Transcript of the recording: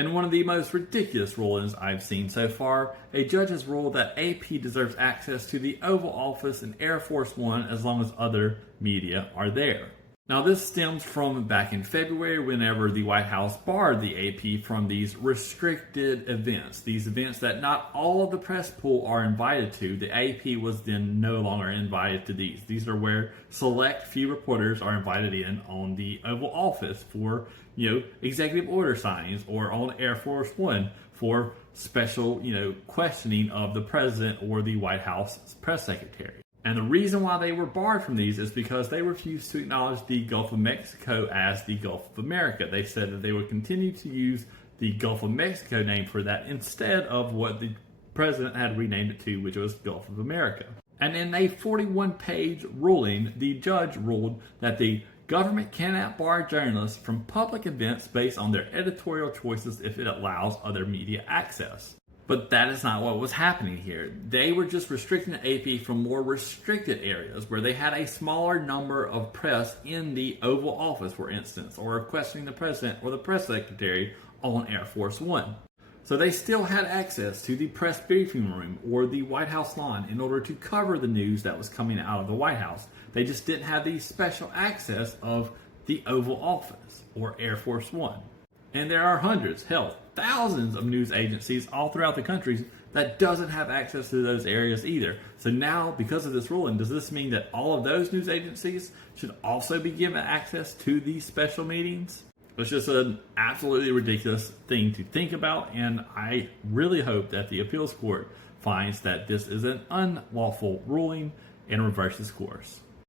In one of the most ridiculous rulings I've seen so far, a judge has ruled that AP deserves access to the Oval Office and Air Force One as long as other media are there. Now, this stems from back in February whenever the White House barred the AP from these restricted events. These events that not all of the press pool are invited to. The AP was then no longer invited to these. These are where select few reporters are invited in on the Oval Office for, executive order signings, or on Air Force One for special, questioning of the president or the White House press secretary. And the reason why they were barred from these is because they refused to acknowledge the Gulf of Mexico as the Gulf of America. They said that they would continue to use the Gulf of Mexico name for that instead of what the president had renamed it to, which was Gulf of America. And in a 41-page ruling, the judge ruled that the government cannot bar journalists from public events based on their editorial choices if it allows other media access. But that is not what was happening here. They were just restricting the AP from more restricted areas where they had a smaller number of press in the Oval Office, for instance, or questioning the president or the press secretary on Air Force One. So they still had access to the press briefing room or the White House lawn in order to cover the news that was coming out of the White House. They just didn't have the special access of the Oval Office or Air Force One. And there are hundreds, hell, thousands of news agencies all throughout the country that doesn't have access to those areas either. So now, because of this ruling, does this mean that all of those news agencies should also be given access to these special meetings? It's just an absolutely ridiculous thing to think about, and I really hope that the appeals court finds that this is an unlawful ruling and reverses course.